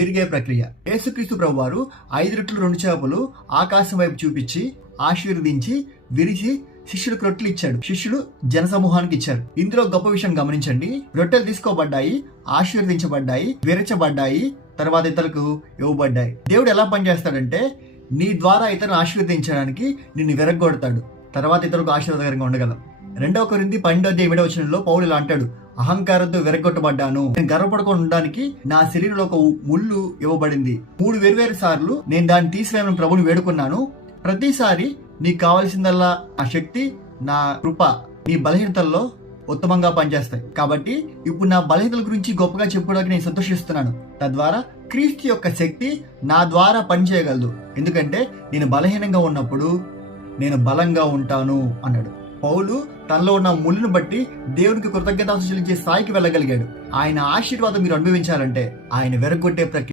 పెరిగే ప్రక్రియ. యేసుక్రీస్తు ప్రభువారు 5 రొట్టెలు 2 చేపలు ఆకాశం వైపు చూపించి ఆశీర్వదించి విరిచి శిష్యులకు రొట్టెలు ఇచ్చాడు. శిష్యులు జనసమూహానికి ఇచ్చారు. ఇందులో గొప్ప విషయం గమనించండి. రొట్టెలు తీసుకోబడ్డాయి, ఆశీర్వదించబడ్డాయి, విరచబడ్డాయి, తర్వాత ఇతరులకు ఇవ్వబడ్డాయి. దేవుడు ఎలా పనిచేస్తాడంటే నీ ద్వారా ఇతరులను ఆశీర్వదించడానికి నిన్ను విరగొడతాడు, తర్వాత ఇతరులకు ఆశీర్వాదకరంగా ఉండగలం. 2 కొరింథీ 12:7 పౌలు ఇలా అంటాడు, అహంకారంతో విరగొట్టబడ్డాను, నేను గర్వపడకుండా ఉండడానికి నా శరీరంలో ఒక ముళ్ళు ఇవ్వబడింది. 3 వేర్వేరు సార్లు నేను దాన్ని తీసివేయమని ప్రభుని వేడుకున్నాను. ప్రతిసారి నీకు కావాల్సిందల్లా నా శక్తి, నా కృప నీ బలహీనతల్లో ఉత్తమంగా పనిచేస్తాయి. కాబట్టి ఇప్పుడు నా బలహీనతల గురించి గొప్పగా చెప్పుకోవడానికి నేను సంతోషిస్తున్నాను. తద్వారా క్రీస్తు యొక్క శక్తి నా ద్వారా పనిచేయగలదు. ఎందుకంటే నేను బలహీనంగా ఉన్నప్పుడు నేను బలంగా ఉంటాను అన్నాడు. పౌలు తనలో ఉన్న ముళ్ళను బట్టి దేవునికి కృతజ్ఞతాస్తుతులు చెల్లించే స్థాయికి వెళ్ళగలిగాడు. ఆయన ఆశీర్వాదం మీరు అనుభవించాలంటే ఆయన విరగొట్టే ప్రక్రియ